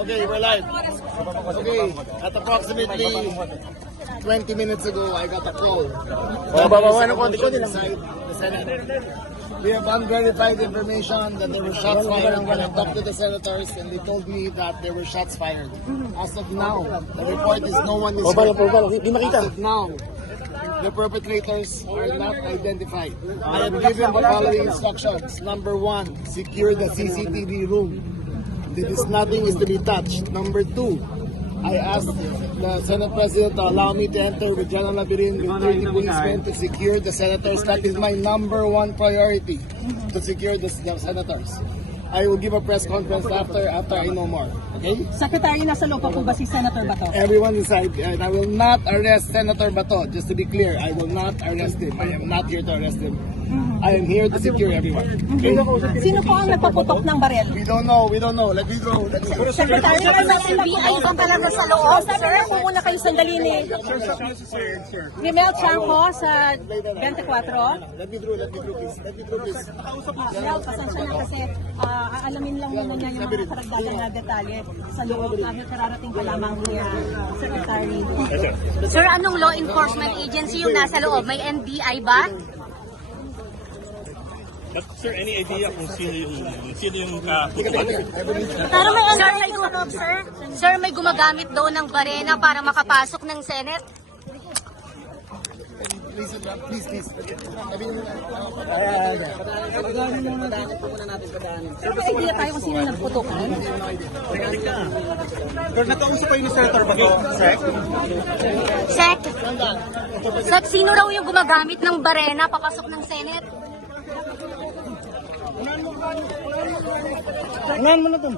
Okay, we're live. Okay, at approximately 20 minutes ago, I got a call. Inside the Senate. We have unverified information that there were shots fired when I talked to the senators, and they told me that there were shots fired. As of now, the report is no one is hurt. As of now, the perpetrators are not identified. I have given the following instructions. Number 1, secure the CCTV room. Nothing is to be touched. Number 2, I asked the Senate President to allow me to enter with General Labirin with 30 policemen to secure the senators. That is my number 1 priority, to secure the senators. I will give a press conference after I know more. Okay? Secretary, nasa loob po ba si Senator Bato? Everyone inside, and I will not arrest Senator Bato. Just to be clear, I will not arrest him. I am not here to arrest him. I am here to secure everyone. Okay? Sino po ang nagpaputok ng barel? We don't know. Let me go. Secretary, may NBI ba talaga sa loob? Sir, kung muna kayo sandali ni Mel Chanco sa 24. Let me through, please. Mel, pasensya na kasi aalamin lang muna niya yung mga karagdagan na detalye sa loob dahil kararating pa lamang niya, Secretary. Sir, anong law enforcement agency yung nasa loob? May NBI ba? But sir, any idea kung sino yung Pero may NBI sa loob, sir? Sir, may gumagamit daw ng barena para makapasok ng Senate? Please. Sir, may idea tayo kung sino nagputokan? Pero nakausap kayo ni Senator Bato, Sec? Sec, sino raw yung gumagamit ng barena papasok ng Senate? Unahan mo na ito.